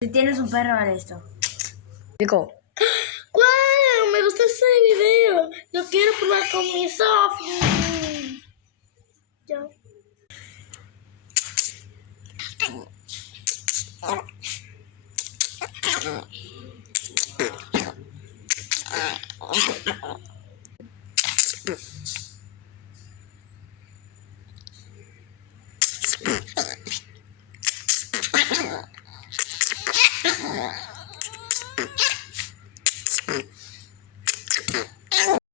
Si tienes un perro, haré esto. Digo. ¡Guau! Me gusta ese video. Yo quiero probar con mi Sophie. Yo.